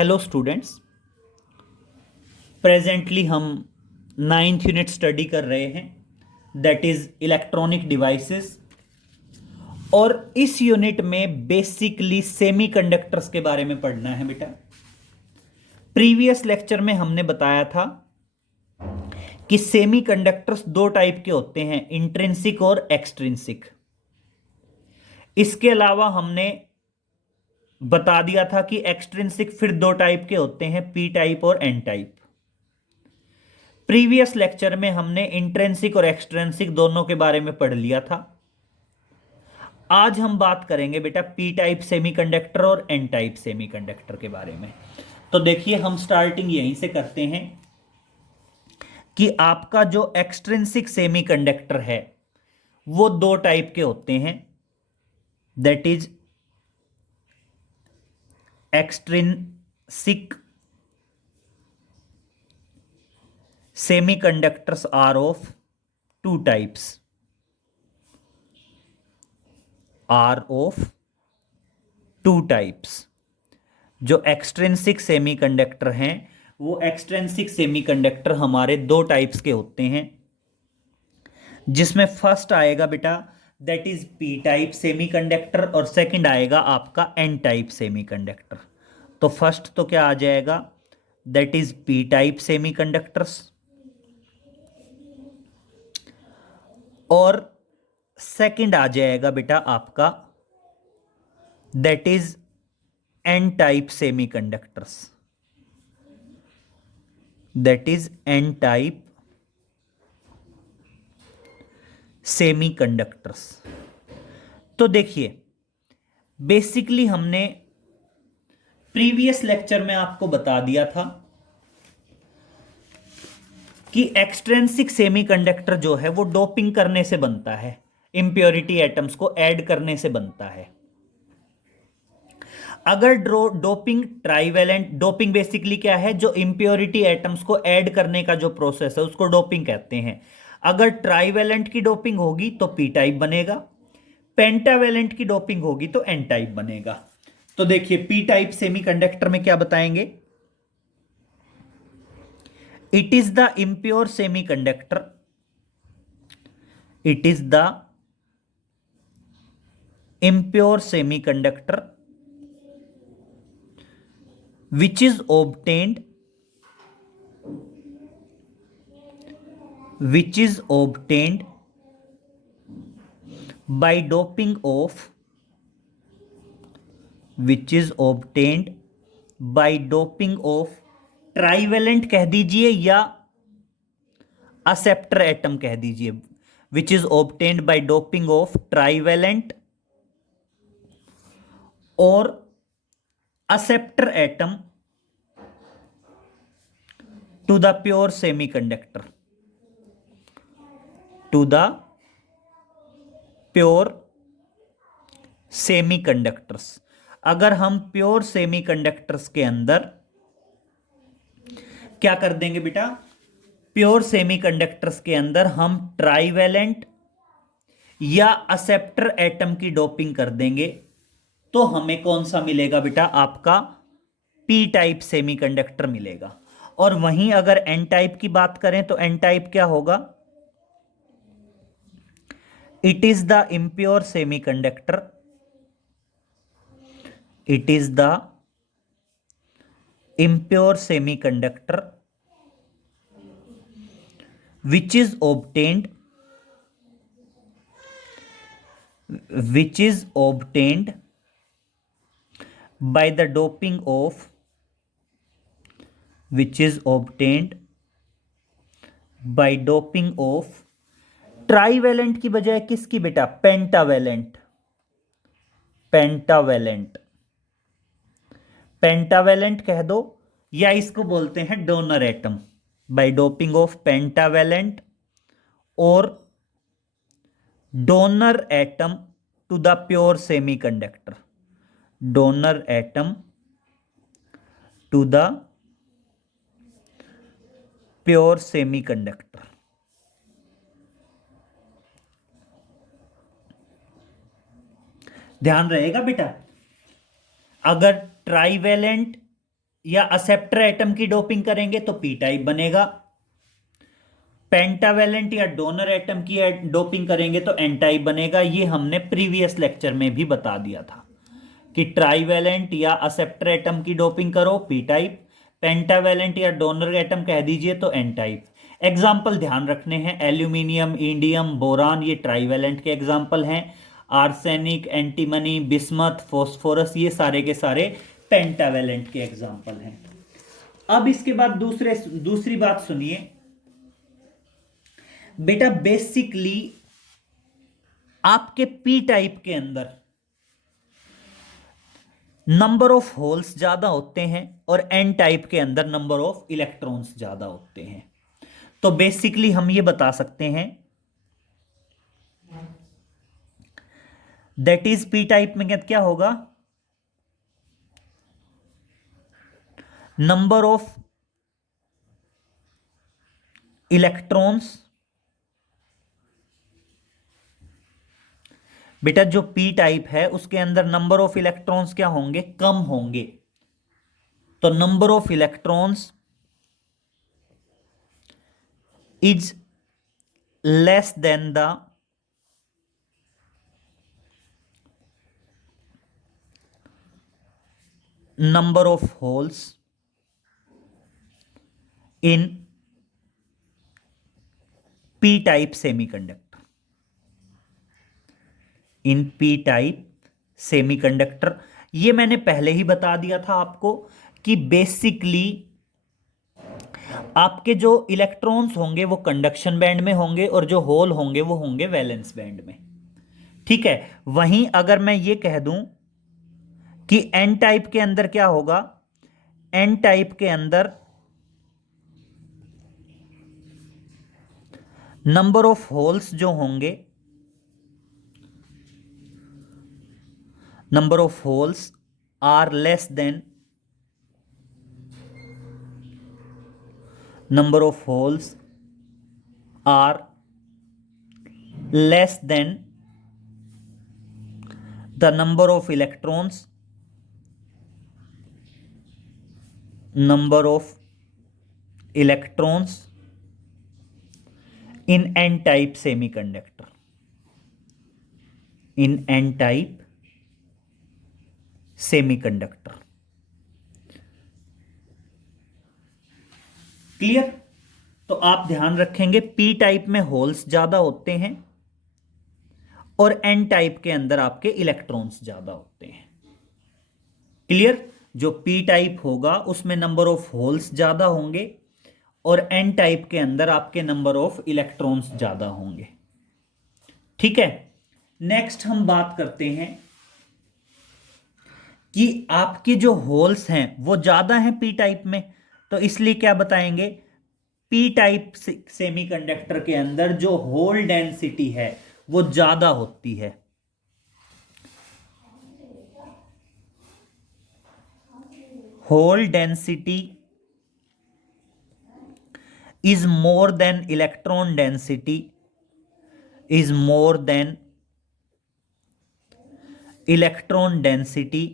Hello students. Presently हम 9th unit study कर रहे हैं, दैट इज इलेक्ट्रॉनिक डिवाइसेस। और इस यूनिट में बेसिकली सेमीकंडक्टर्स के बारे में पढ़ना है बेटा। प्रीवियस लेक्चर में हमने बताया था कि सेमीकंडक्टर्स दो टाइप के होते हैं, इंट्रिंसिक और एक्सट्रिंसिक। इसके अलावा हमने बता दिया था कि एक्सट्रिंसिक फिर दो टाइप के होते हैं, पी टाइप और एन टाइप। प्रीवियस लेक्चर में हमने इंट्रिंसिक और एक्सट्रिंसिक दोनों के बारे में पढ़ लिया था। आज हम बात करेंगे बेटा पी टाइप सेमीकंडक्टर और एन टाइप सेमीकंडक्टर के बारे में। तो देखिए, हम स्टार्टिंग यहीं से करते हैं कि आपका जो एक्सट्रिंसिक सेमीकंडक्टर है वो दो टाइप के होते हैं, that is extrinsic semiconductors are of two types, जो एक्सट्रिंसिक सेमीकंडक्टर हैं वो एक्सट्रिंसिक सेमीकंडक्टर हमारे दो टाइप्स के होते हैं, जिसमें फर्स्ट आएगा बेटा that is P type semiconductor और सेकंड आएगा आपका एन टाइप सेमीकंडक्टर। तो फर्स्ट तो क्या आ जाएगा, that is P type semiconductors, और सेकंड आ जाएगा बेटा आपका that is an type semiconductors, that is an type semiconductors. तो देखिए, बेसिकली हमने प्रीवियस लेक्चर में आपको बता दिया था कि एक्सट्रिंसिक सेमीकंडक्टर जो है वो डोपिंग करने से बनता है, इंप्योरिटी एटम्स को ऐड करने से बनता है। अगर डोपिंग ट्राइवेलेंट, डोपिंग बेसिकली क्या है, जो इंप्योरिटी एटम्स को ऐड करने का जो प्रोसेस है उसको डोपिंग कहते हैं। अगर ट्राइवेलेंट की डोपिंग होगी तो पी टाइप बनेगा, पेंटावेलेंट की डोपिंग होगी तो एन टाइप बनेगा। तो देखिए, पी टाइप सेमीकंडक्टर में क्या बताएंगे, it is the impure semiconductor, it is the impure semiconductor which is obtained by doping of trivalent कह दीजिए या असेप्टर एटम कह दीजिए, which is obtained by doping of trivalent और acceptor atom to the pure semiconductor, to the pure semiconductors. अगर हम pure semiconductors के अंदर क्या कर देंगे बेटा, प्योर सेमीकंडक्टर्स के अंदर हम ट्राइवेलेंट या असेप्टर एटम की डोपिंग कर देंगे तो हमें कौन सा मिलेगा बेटा, आपका पी टाइप सेमीकंडक्टर मिलेगा। और वहीं अगर एन टाइप की बात करें तो एन टाइप क्या होगा, it is the impure semiconductor, it is the impure semiconductor which is obtained by the doping of trivalent की बजाय किसकी बेटा, पेंटावेलेंट कह दो, या इसको बोलते हैं donor atom, by doping of pentavalent और donor atom to the pure semiconductor, donor atom to the pure semiconductor. ध्यान रहेगा बेटा, अगर ट्राइवेलेंट या एक्सेप्टर एटम की डोपिंग करेंगे तो पी टाइप बनेगा। पेंटावेलेंट या डोनर एटम की डोपिंग करेंगे तो एन टाइप बनेगा। ये हमने प्रीवियस लेक्चर में भी बता दिया था कि ट्राईवेलेंट या एक्सेप्टर एटम की डोपिंग करो पी टाइप, पेंटावेलेंट या डोनर एटम कह दीजिए तो एन टाइप। एग्जाम्पल ध्यान रखने हैं, एल्यूमिनियम, इंडियम, बोरान, ये ट्राईवेलेंट के एग्जाम्पल हैं। आर्सेनिक, एंटीमनी, बिस्मथ, फोस्फोरस, ये सारे के सारे पेंटावेलेंट के एग्जाम्पल हैं। अब इसके बाद दूसरी बात सुनिए बेटा, बेसिकली आपके पी टाइप के अंदर नंबर ऑफ होल्स ज्यादा होते हैं और एन टाइप के अंदर नंबर ऑफ इलेक्ट्रॉन्स ज्यादा होते हैं। तो बेसिकली हम ये बता सकते हैं दैट इज पी टाइप में क्या होगा, नंबर ऑफ इलेक्ट्रॉन्स, बेटा जो पी टाइप है उसके अंदर नंबर ऑफ इलेक्ट्रॉन्स क्या होंगे, कम होंगे। तो number of electrons is less than the number of holes in p-type semiconductor। in p-type semiconductor, ये मैंने पहले ही बता दिया था आपको कि बेसिकली आपके जो इलेक्ट्रॉन्स होंगे वो कंडक्शन बैंड में होंगे और जो होल होंगे वो होंगे वैलेंस बैंड में। ठीक है, वहीं अगर मैं ये कह दूं कि एन टाइप के अंदर क्या होगा, एन टाइप के अंदर नंबर ऑफ होल्स जो होंगे, number of holes are less than, number of holes are less than the number of electrons, number of electrons in n-type semiconductor, in n-type semiconductor। Clear? तो आप ध्यान रखेंगे P type में holes ज्यादा होते हैं और एन टाइप के अंदर आपके इलेक्ट्रॉन्स ज्यादा होते हैं। क्लियर? जो पी टाइप होगा उसमें नंबर ऑफ होल्स ज्यादा होंगे और एन टाइप के अंदर आपके नंबर ऑफ इलेक्ट्रॉन्स ज्यादा होंगे। ठीक है, नेक्स्ट हम बात करते हैं कि आपके जो होल्स हैं वो ज्यादा हैं पी टाइप में, तो इसलिए क्या बताएंगे, पी टाइप सेमीकंडक्टर के अंदर जो होल डेंसिटी है वो ज्यादा होती है। Hole density is more than electron density, is more than electron density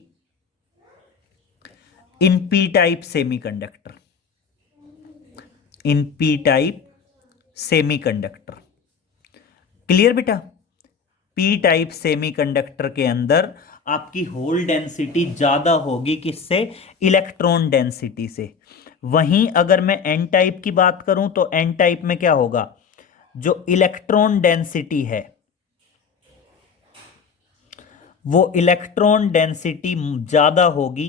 in p-type semiconductor, in p-type semiconductor। Clear बेटा? पी टाइप सेमीकंडक्टर के अंदर आपकी होल डेंसिटी ज्यादा होगी किससे, इलेक्ट्रॉन डेंसिटी से। वहीं अगर मैं एन टाइप की बात करूं तो एन टाइप में क्या होगा, जो इलेक्ट्रॉन डेंसिटी है वो इलेक्ट्रॉन डेंसिटी ज्यादा होगी,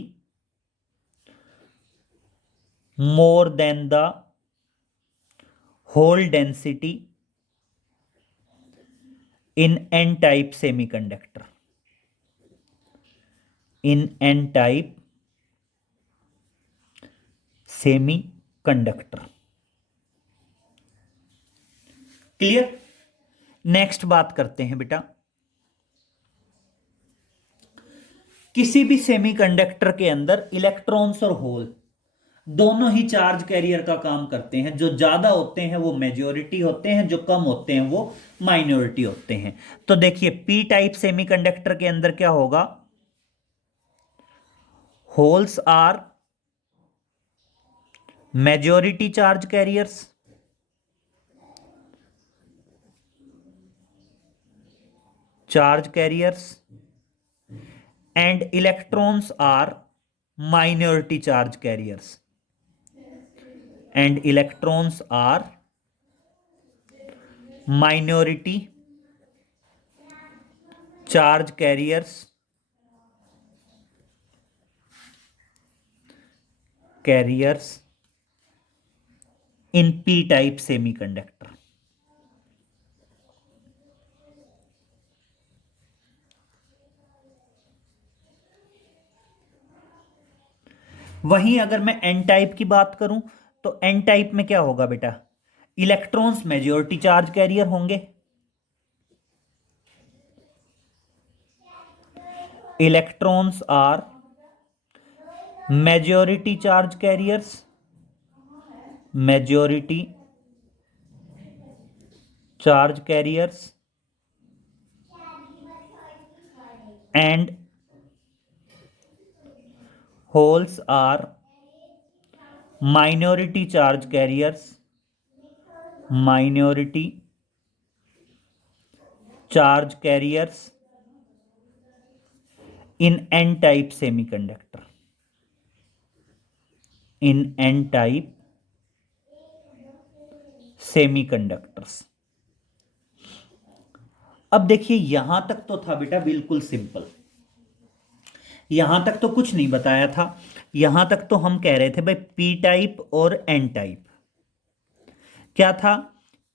more than the hole density in n type semiconductor, in n type semiconductor। Clear? Next बात करते हैं बेटा, किसी भी सेमीकंडक्टर के अंदर इलेक्ट्रॉन्स और होल दोनों ही चार्ज कैरियर का काम करते हैं। जो ज्यादा होते हैं वो मेजॉरिटी होते हैं, जो कम होते हैं वो माइनॉरिटी होते हैं। तो देखिए पी टाइप सेमीकंडक्टर के अंदर क्या होगा, holes are majority charge carriers, and electrons are minority charge carriers, and electrons are minority charge carriers in p type semiconductor. वहीं अगर मैं एन टाइप की बात करूं तो एन टाइप में क्या होगा बेटा, इलेक्ट्रॉन्स मेजॉरिटी चार्ज कैरियर होंगे, electrons are majority charge carriers, majority charge carriers and holes are minority charge carriers, minority charge carriers in n type semiconductor, in n type semiconductors. अब देखिए यहां तक तो था बेटा बिल्कुल सिंपल, यहां तक तो कुछ नहीं बताया था, यहां तक तो हम कह रहे थे भाई पी टाइप और एन टाइप क्या था।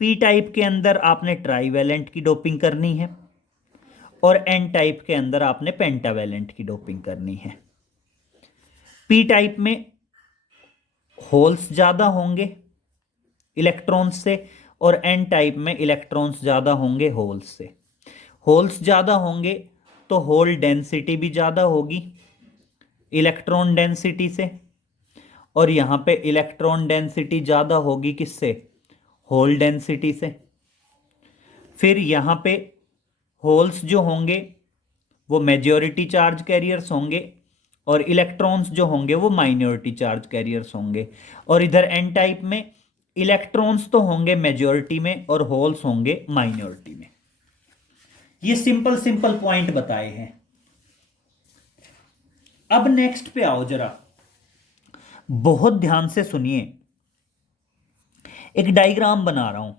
पी टाइप के अंदर आपने ट्राईवैलेंट की डोपिंग करनी है और एन टाइप के अंदर आपने पेंटावैलेंट की डोपिंग करनी है। पी टाइप में होल्स ज्यादा होंगे इलेक्ट्रॉन्स से और एन टाइप में इलेक्ट्रॉन्स ज्यादा होंगे होल्स से। होल्स ज्यादा होंगे तो होल डेंसिटी भी ज्यादा होगी इलेक्ट्रॉन डेंसिटी से, और यहां पे इलेक्ट्रॉन डेंसिटी ज्यादा होगी किससे, होल डेंसिटी से। फिर यहां पे होल्स जो होंगे वो मेजॉरिटी चार्ज कैरियर्स होंगे और इलेक्ट्रॉन्स जो होंगे वो माइनॉरिटी चार्ज कैरियर्स होंगे, और इधर एन टाइप में इलेक्ट्रॉन्स तो होंगे मेजॉरिटी में और होल्स होंगे माइनॉरिटी में। ये सिंपल सिंपल पॉइंट बताए हैं। अब नेक्स्ट पे आओ जरा, बहुत ध्यान से सुनिए, एक डायग्राम बना रहा हूं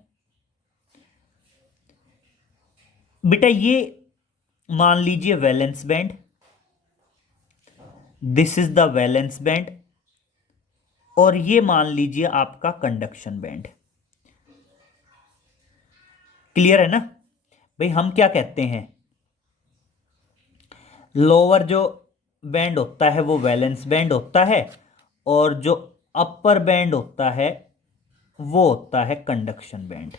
बेटा। ये मान लीजिए valence band, this is the valence band, और ये मान लीजिए आपका कंडक्शन बैंड। क्लियर है ना भाई, हम क्या कहते हैं, लोअर जो बैंड होता है वो वैलेंस बैंड होता है और जो अपर बैंड होता है वो होता है कंडक्शन बैंड।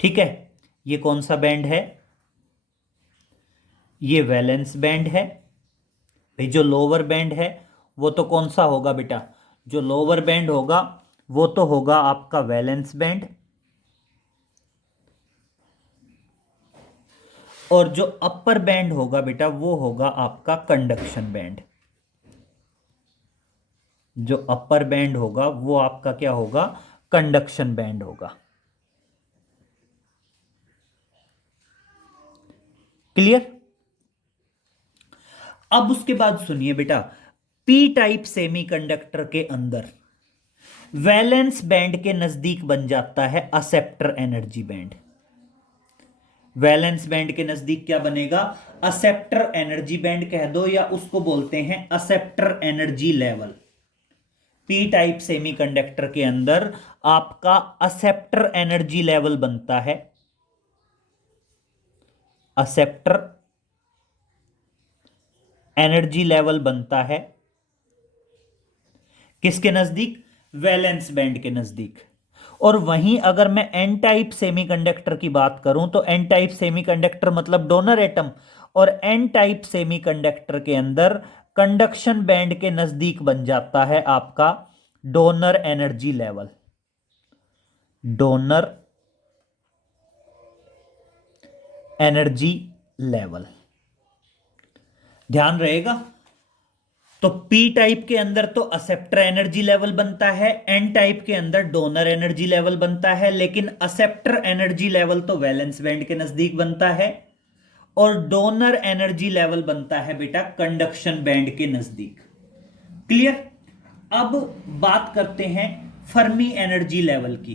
ठीक है, ये कौन सा बैंड है, ये वैलेंस बैंड है भाई। जो लोअर बैंड है वो तो कौन सा होगा बेटा, जो लोअर बैंड होगा वो तो होगा आपका वैलेंस बैंड, और जो अपर बैंड होगा बेटा वो होगा आपका कंडक्शन बैंड। जो अपर बैंड होगा वो आपका क्या होगा, कंडक्शन बैंड होगा। क्लियर। अब उसके बाद सुनिए बेटा, पी टाइप सेमीकंडक्टर के अंदर वैलेंस बैंड के नजदीक बन जाता है acceptor energy band. Valence band के नजदीक क्या बनेगा, असेप्टर एनर्जी बैंड कह दो या उसको बोलते हैं acceptor energy level. P type semiconductor के अंदर आपका असेप्टर एनर्जी लेवल बनता है, असेप्टर एनर्जी लेवल बनता है किसके नजदीक, वैलेंस बैंड के नजदीक। और वहीं अगर मैं एन टाइप सेमीकंडक्टर की बात करूं तो एन टाइप सेमीकंडक्टर मतलब डोनर एटम, और एन टाइप सेमीकंडक्टर के अंदर कंडक्शन बैंड के नजदीक बन जाता है आपका donor energy level, donor energy level. ध्यान रहेगा। तो पी टाइप के अंदर तो एक्सेप्टर एनर्जी लेवल बनता है, एन टाइप के अंदर डोनर एनर्जी लेवल बनता है, लेकिन एक्सेप्टर एनर्जी लेवल तो वैलेंस बैंड के नजदीक बनता है और डोनर एनर्जी लेवल बनता है बेटा कंडक्शन बैंड के नजदीक। क्लियर। अब बात करते हैं फर्मी एनर्जी लेवल की।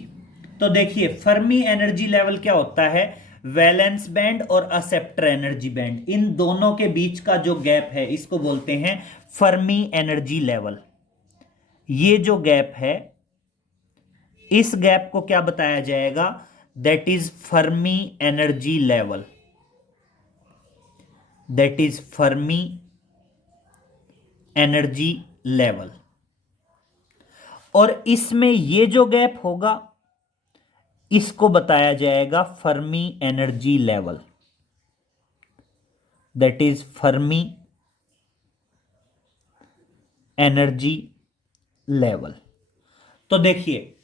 तो देखिए फर्मी एनर्जी लेवल क्या होता है, वैलेंस बैंड और एक्सेप्टर एनर्जी बैंड, इन दोनों के बीच का जो गैप है इसको बोलते हैं फर्मी एनर्जी लेवल। ये जो गैप है, इस गैप को क्या बताया जाएगा, that is Fermi energy level, that is Fermi energy level. और इसमें ये जो गैप होगा इसको बताया जाएगा Fermi energy level, that is Fermi energy level. तो देखिए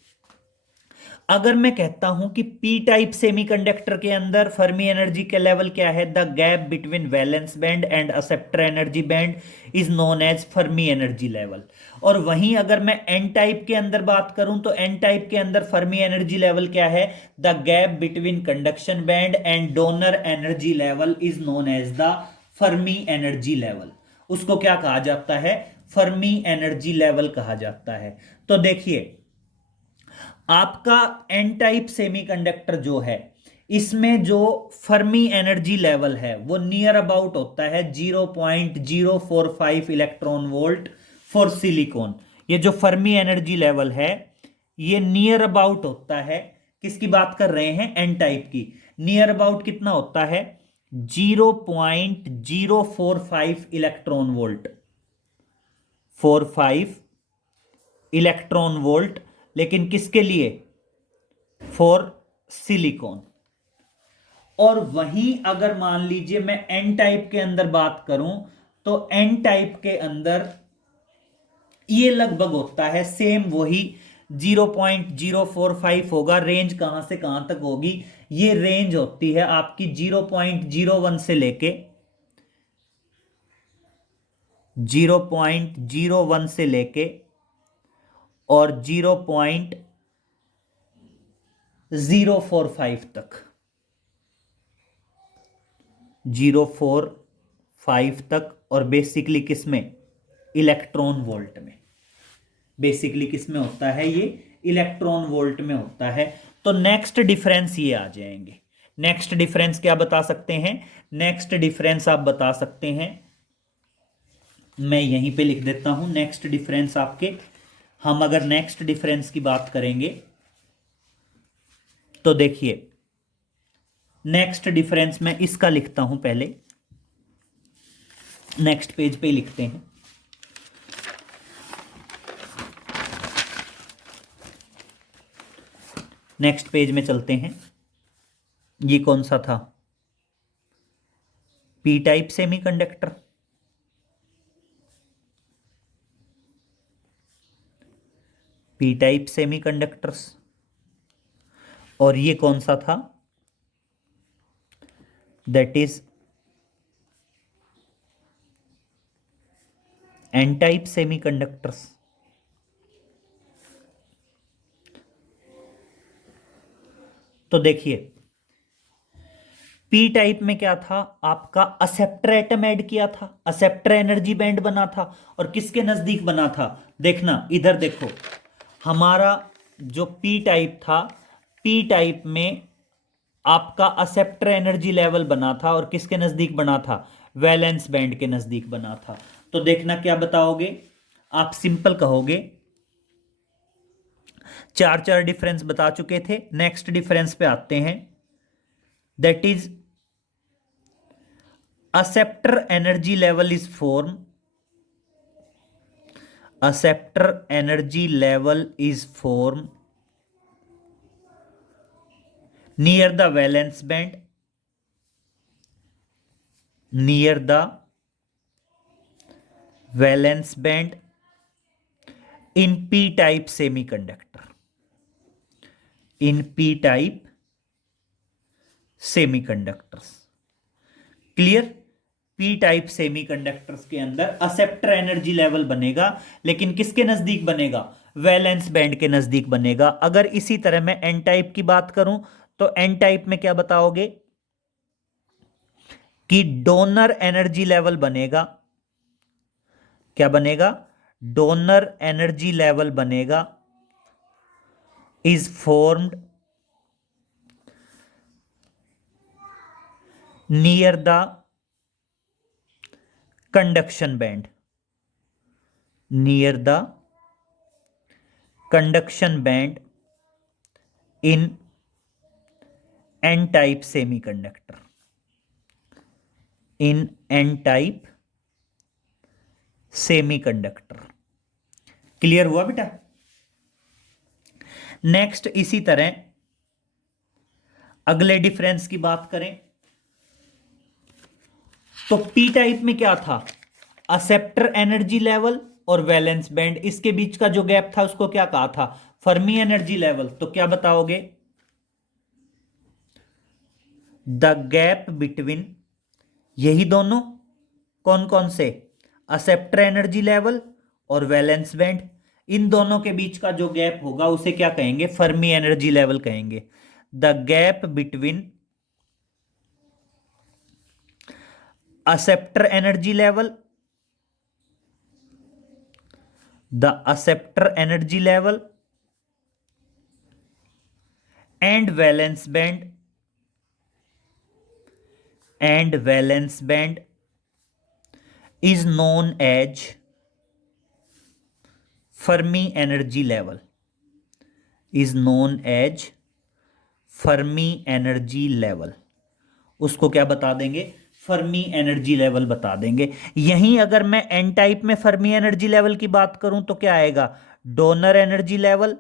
अगर मैं कहता हूं कि पी टाइप सेमीकंडक्टर के अंदर फर्मी एनर्जी का लेवल क्या है, the gap between valence band and acceptor energy band is known as Fermi energy level. और वहीं अगर मैं एन टाइप के अंदर बात करूं तो एन टाइप के अंदर फर्मी एनर्जी लेवल क्या है, the gap between conduction band and donor energy level is known as the Fermi energy level. उसको क्या कहा जाता है, फर्मी एनर्जी लेवल कहा जाता है। तो देखिए आपका एन टाइप सेमीकंडक्टर जो है इसमें जो फर्मी एनर्जी लेवल है वो नियर अबाउट होता है 0.045 इलेक्ट्रॉन वोल्ट फॉर सिलिकॉन। ये जो फर्मी एनर्जी लेवल है ये नियर अबाउट होता है, किसकी बात कर रहे हैं, एन टाइप की। नियर अबाउट कितना होता है, 0.045 इलेक्ट्रॉन वोल्ट, 45 इलेक्ट्रॉन वोल्ट, लेकिन किसके लिए, फॉर सिलिकॉन। और वहीं अगर मान लीजिए मैं एन टाइप के अंदर बात करूं तो एन टाइप के अंदर ये लगभग होता है सेम वही 0.045 होगा। रेंज कहां से कहां तक होगी, ये रेंज होती है आपकी 0.01 से लेके 0.01 से लेके और 0.045 तक, 045 तक। और बेसिकली किस में, इलेक्ट्रॉन वोल्ट में। बेसिकली किस में होता है, ये इलेक्ट्रॉन वोल्ट में होता है। तो नेक्स्ट डिफरेंस ये आ जाएंगे। नेक्स्ट डिफरेंस क्या बता सकते हैं, नेक्स्ट डिफरेंस आप बता सकते हैं, मैं यहीं पे लिख देता हूं नेक्स्ट डिफरेंस आपके। हम अगर नेक्स्ट डिफरेंस की बात करेंगे तो देखिए नेक्स्ट डिफरेंस मैं इसका लिखता हूं पहले, नेक्स्ट पेज पे ही लिखते हैं। नेक्स्ट पेज में चलते हैं। ये कौन सा था, P type semiconductor, P type semiconductors. और ये कौन सा था, that is an type semiconductors. तो देखिए पी टाइप में क्या था, आपका एक्सेप्टर एटम ऐड किया था, एक्सेप्टर एनर्जी बैंड बना था। और किसके नजदीक बना था, देखना इधर देखो, हमारा जो पी टाइप था, पी टाइप में आपका एक्सेप्टर एनर्जी लेवल बना था और किसके नजदीक बना था, वैलेंस बैंड के नजदीक बना था। तो देखना क्या बताओगे आप, सिंपल कहोगे, चार चार डिफरेंस बता चुके थे। नेक्स्ट डिफरेंस पे आते हैं, that is acceptor energy level is form, acceptor energy level is form near the valence band, near the valence band in p type semiconductor, in p type semiconductors। Clear. P type semiconductors के अंदर acceptor energy level बनेगा, लेकिन किसके नजदीक बनेगा? Valence band के नजदीक बनेगा। अगर इसी तरह मैं एन टाइप की बात करूं तो एन टाइप में क्या बताओगे कि डोनर एनर्जी लेवल बनेगा। क्या बनेगा? डोनर एनर्जी लेवल बनेगा is formed near the conduction band, near the conduction band in an type semiconductor, in an type semiconductor. Clear हुआ बेटा? नेक्स्ट इसी तरह अगले डिफरेंस की बात करें तो पी टाइप में क्या था? एक्सेप्टर एनर्जी लेवल और वैलेंस बैंड, इसके बीच का जो गैप था उसको क्या कहा था? Fermi energy level. तो क्या बताओगे? द गैप बिटवीन, यही दोनों कौन कौन से? एक्सेप्टर एनर्जी लेवल और वैलेंस बैंड, इन दोनों के बीच का जो गैप होगा उसे क्या कहेंगे? फर्मी एनर्जी लेवल कहेंगे। The gap between acceptor energy level, the acceptor energy level and valence band, and valence band is known as Fermi energy level, is known as Fermi energy level। उसको क्या बता देंगे? Fermi energy level बता देंगे। यहीं अगर मैं N type में फर्मी एनर्जी लेवल की बात करूं तो क्या आएगा? डोनर एनर्जी लेवल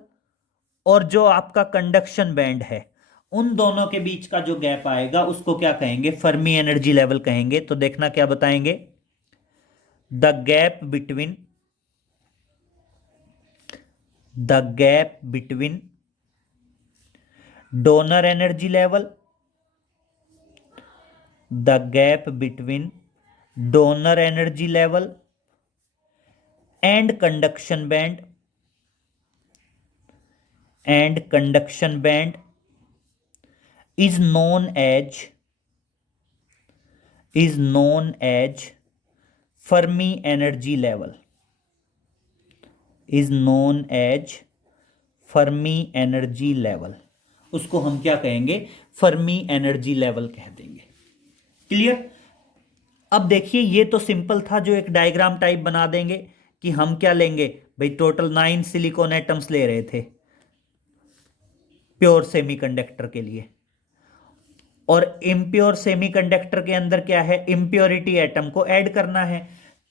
और जो आपका कंडक्शन बैंड है, उन दोनों के बीच का जो गैप आएगा उसको क्या कहेंगे? फर्मी एनर्जी लेवल कहेंगे। तो देखना क्या बताएंगे? the gap between donor energy level, the gap between donor energy level and conduction band is known as Fermi energy level, is known as Fermi energy level। उसको हम क्या कहेंगे? फर्मी एनर्जी लेवल कह देंगे। क्लियर? अब देखिए ये तो सिंपल था, जो एक डायग्राम टाइप बना देंगे कि हम क्या लेंगे भाई, टोटल 9 सिलिकॉन एटम्स ले रहे थे प्योर सेमीकंडक्टर के लिए, और इम्प्योर सेमीकंडक्टर के अंदर क्या है? इम्प्योरिटी एटम को ऐड करना है।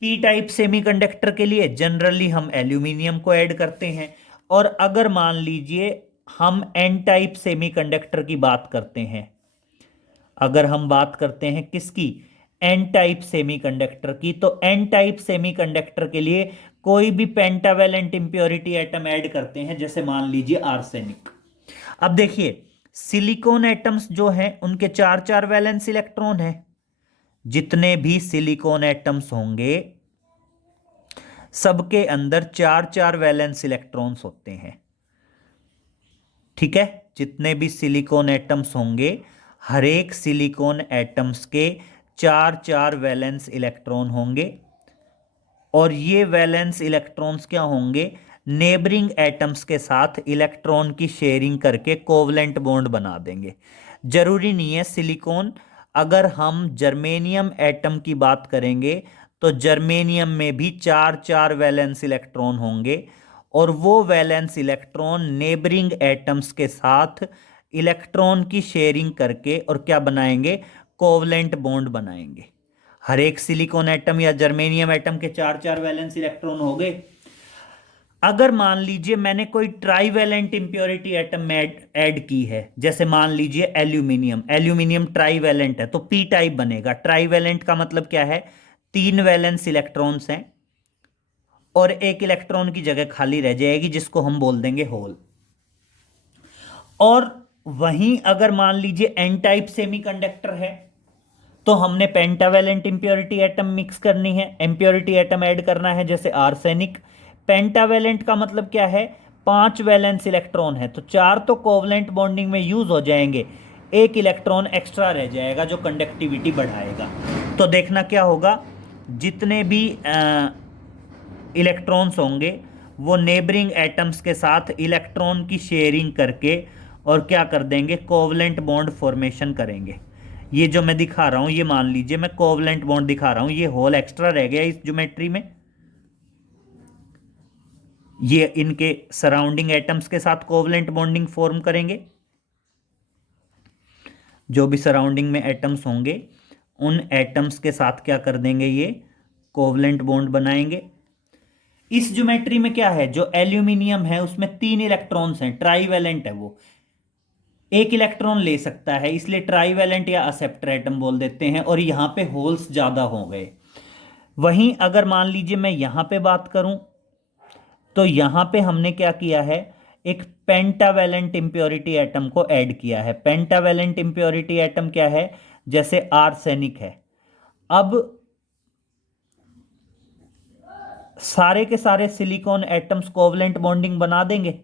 पी टाइप सेमीकंडक्टर के लिए जनरली हम एल्यूमिनियम को ऐड करते हैं। और अगर मान लीजिए हम एन टाइप सेमीकंडक्टर की बात करते हैं, अगर हम बात करते हैं किसकी? एन टाइप सेमीकंडक्टर की, तो एन टाइप सेमीकंडक्टर के लिए कोई भी पेंटावेलेंट इंप्योरिटी एटम ऐड करते हैं, जैसे मान लीजिए आर्सेनिक। अब देखिए सिलिकॉन एटम्स जो हैं उनके 4-4 वैलेंस इलेक्ट्रॉन हैं। जितने भी सिलिकॉन एटम्स होंगे सबके अंदर 4-4 वैलेंस इलेक्ट्रॉन्स होते हैं। ठीक है? जितने भी सिलिकॉन एटम्स होंगे, हर एक सिलिकॉन एटम्स के 4-4 वैलेंस इलेक्ट्रॉन होंगे, और ये वैलेंस इलेक्ट्रॉन्स क्या होंगे? नेबरिंग एटम्स के साथ इलेक्ट्रॉन की शेयरिंग करके कोवलेंट बॉन्ड बना देंगे। जरूरी नहीं है सिलिकॉन, अगर हम जर्मेनियम एटम की बात करेंगे तो जर्मेनियम में भी 4-4 वैलेंस इलेक्ट्रॉन होंगे, और वो वैलेंस इलेक्ट्रॉन नेबरिंग एटम्स के साथ इलेक्ट्रॉन की शेयरिंग करके और क्या बनाएंगे? कोवलेंट बॉन्ड बनाएंगे। हर एक सिलिकॉन एटम या जर्मेनियम एटम के 4-4 वैलेंस इलेक्ट्रॉन हो गए। अगर मान लीजिए मैंने कोई ट्राईवैलेंट इंप्योरिटी एटम ऐड की है, जैसे मान लीजिए एल्यूमिनियम ट्राईवैलेंट है, तो पी टाइप बनेगा। ट्राईवैलेंट का मतलब क्या है? 3 वैलेंस इलेक्ट्रॉन्स हैं और एक इलेक्ट्रॉन की जगह खाली रह जाएगी जिसको हम बोल देंगे होल। और वहीं अगर मान लीजिए एन टाइप सेमीकंडक्टर है तो हमने पेंटावेलेंट इंप्योरिटी एटम मिक्स करनी है, इंप्योरिटी एटम ऐड करना है, जैसे आर्सेनिक। पेंटावेलेंट का मतलब क्या है, 5 वैलेंस इलेक्ट्रॉन है, तो 4 तो कोवलेंट बॉन्डिंग में यूज हो जाएंगे, एक इलेक्ट्रॉन एक्स्ट्रा रह जाएगा जो कंडक्टिविटी बढ़ाएगा। तो देखना क्या होगा, जितने भी इलेक्ट्रॉन्स होंगे वो नेबरिंग एटम्स के साथ इलेक्ट्रॉन की शेयरिंग करके और क्या कर देंगे, कोवलेंट बॉन्ड फॉर्मेशन करेंगे। ये जो मैं दिखा रहा हूं, ये मान लीजिए मैं कोवलेंट बॉन्ड दिखा रहा हूं, ये होल एक्स्ट्रा रह गया इस ज्योमेट्री में, ये इनके सराउंडिंग एटम्स के साथ कोवलेंट बॉन्डिंग फॉर्म करेंगे। जो भी सराउंडिंग में एटम्स होंगे उन एटम्स के साथ क्या कर देंगे, ये कोवलेंट बॉन्ड बनाएंगे। इस ज्योमेट्री में क्या है, जो एल्यूमिनियम है उसमें 3 इलेक्ट्रॉन्स हैं, ट्राईवैलेंट है, वो एक इलेक्ट्रॉन ले सकता है, इसलिए ट्राईवैलेंट या असेप्टर एटम बोल देते हैं, और यहां पे होल्स ज्यादा हो गए। वहीं अगर मान लीजिए मैं यहां पे बात करूं, तो यहां पे हमने क्या किया है, एक पेंटावेलेंट इंप्योरिटी एटम को ऐड किया है। पेंटावेलेंट इंप्योरिटी एटम क्या है, जैसे आर्सेनिक है। अब सारे के सारे सिलिकॉन एटम्स कोवलेंट बॉन्डिंग बना देंगे,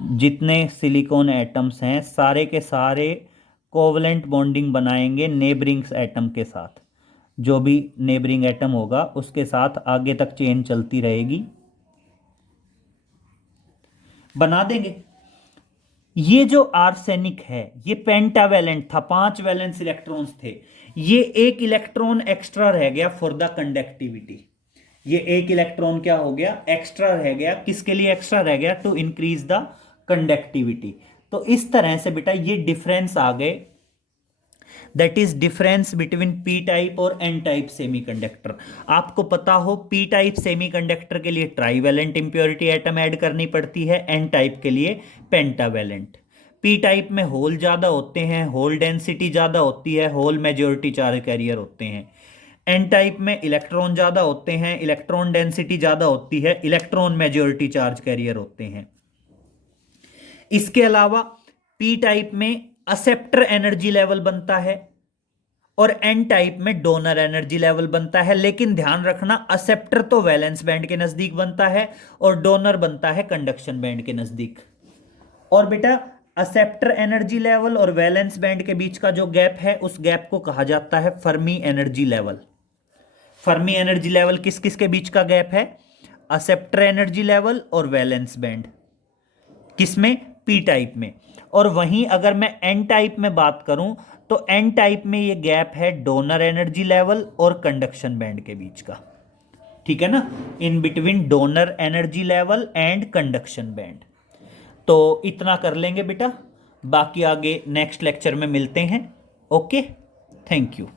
जितने सिलिकॉन एटम्स हैं सारे के सारे कोवलेंट बॉन्डिंग बनाएंगे नेबरिंग एटम के साथ। जो भी नेबरिंग एटम होगा उसके साथ आगे तक चेन चलती रहेगी, बना देंगे। ये जो आर्सेनिक है ये पेंटावेलेंट था, 5 वैलेंस इलेक्ट्रॉन्स थे, ये एक इलेक्ट्रॉन एक्स्ट्रा रह गया फॉर द कंडक्टिविटी। ये एक इलेक्ट्रॉन क्या हो गया, एक्स्ट्रा रह गया, किसके लिए एक्स्ट्रा रह गया, टू इंक्रीज द कंडक्टिविटी। तो इस तरह से बेटा ये डिफरेंस आ गए, that is difference between P type और एन टाइप सेमीकंडक्टर। आपको पता हो पी टाइप सेमीकंडक्टर के लिए ट्राईवैलेंट इंप्योरिटी एटम ऐड करनी पड़ती है, एन टाइप के लिए पेंटावैलेंट। पी टाइप में होल ज्यादा होते हैं, होल डेंसिटी ज्यादा होती है, होल मेजॉरिटी चार्ज कैरियर होते हैं। एन टाइप में इलेक्ट्रॉन ज्यादा होते हैं, इलेक्ट्रॉन डेंसिटी ज्यादा होती है, इलेक्ट्रॉन मेजॉरिटी चार्ज कैरियर होते हैं। इसके अलावा पी टाइप में असेप्टर एनर्जी लेवल बनता है और एन टाइप में डोनर एनर्जी लेवल बनता है। लेकिन ध्यान रखना, असेप्टर तो वैलेंस बैंड के नजदीक बनता है और डोनर बनता है कंडक्शन बैंड के नजदीक। और बेटा असेप्टर एनर्जी लेवल और वैलेंस बैंड के बीच का जो गैप है उस गैप को कहा जाता है Fermi energy level. Fermi energy level किस किस के बीच का गैप है, असेप्टर एनर्जी लेवल और वैलेंस बैंड, किसमें, पी टाइप में। और वहीं अगर मैं एन टाइप में बात करूं तो एन टाइप में ये गैप है डोनर एनर्जी लेवल और कंडक्शन बैंड के बीच का, ठीक है ना, in between donor energy level and conduction band. तो इतना कर लेंगे बेटा, बाकी आगे नेक्स्ट लेक्चर में मिलते हैं। Okay, thank you.